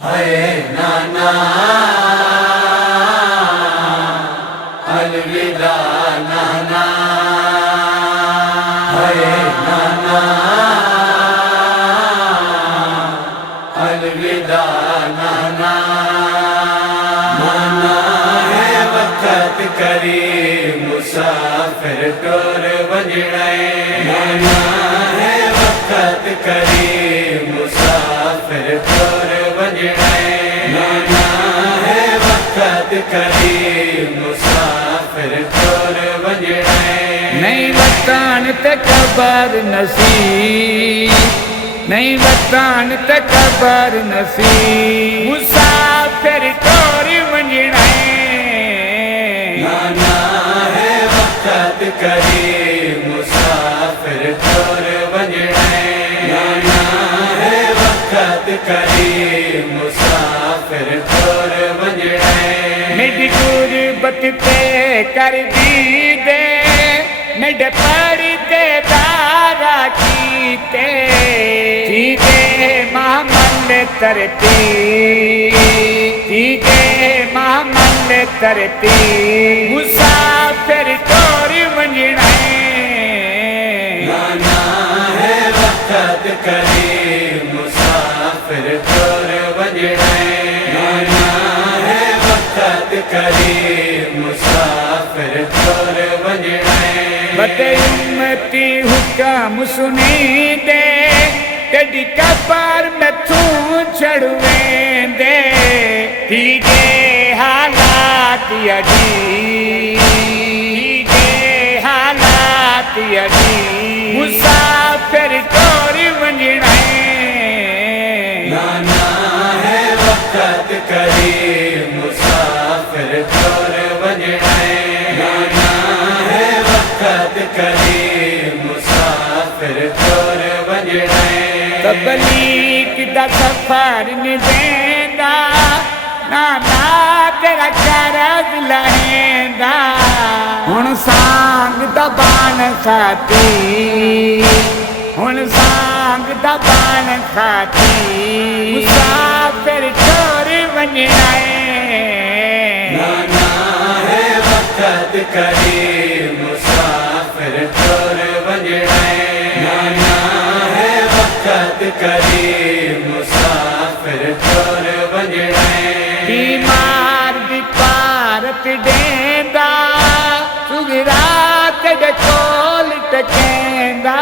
हाय नाना अलविदा नाना, हाय नाना अलविदा नाना। नाना है वक्त करी मुसाफिर टोर वजणे, नाना है वक्त करी मुसाफिर टोर वजणे, नाना है वक्त करी मुसाफिर टोर वजणे। नहीं वतान ते ख़बर नसीब, नहीं वतान ते ख़बर नसीब, मुसाफिर टोर वजणे। नाना है वक्त करी मुसाफिर टोर वजणे, नाना है वक्त करी मुसाफिर टोर वजणे। मेरी गुरबत ते कर दी दे, मेरे पड़ते दारा कीते, सीधे मामल तरती, सीधे मामल तरती, मुसाफिर टोर वजणे। नाना है वक्त करी मुसाफिर टोर वजणे, नाना है वक्त करी मुसाफिर टोर वजणे। बदे उम्मती हुक्म सुनी दे, कदी कबर में तू चढ़वेंदे, तीजे हालात अजी, तीजे हालात अजी, मुसाफिर टोर वजणे। नाना है वक्त करी मुसाफिर टोर वजणे, नाना है वक्त करी मुसाफिर टोर वजणे। तबलीग दा सफर निभेंदा, नाना तेरा करज लहेंदा, हुण सांग दा बाण साथी, हुण सांग दा बाण साथी, मुसाफिर टोर वजणे। नाना है वक्त करी मुसाफिर टोर वजणे, नाना है वक्त करी मुसाफिर टोर वजणे। बीमार दी पारत देंदा, सुगरात दे कोल टकेंदा,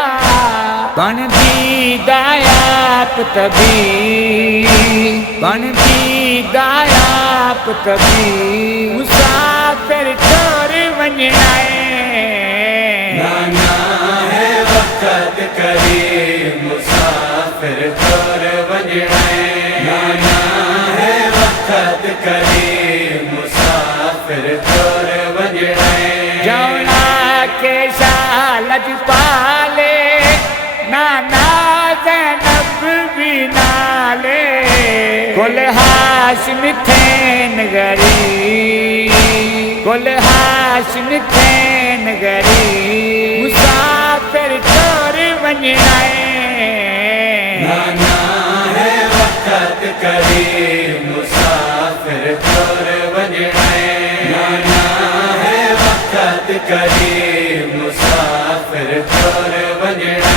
बन दी दायाप तबी, बन दी दायाप तबी, मुसाफिर टोर वजणे। नाना है वक्त करी मुसाफिर टोर वजणे, नाना है वक्त करी मुसाफिर टोर वजणे। जौना के सालज पाले, नाना ज़ैनब भी नाले, कुल हाशिम थे नगरी, कुल हाशिम थे नगरी, मुसाफिर टोर वजणे। नाना है वक्त करी मुसाफिर टोर वजणे, नाना है वक्त करी मुसाफिर टोर वजणे।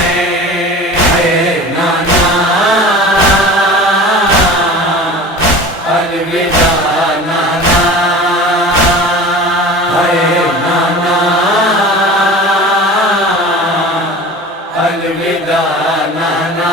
हाय नाना अलविदा नाना, हाय नाना अलविदा नाना।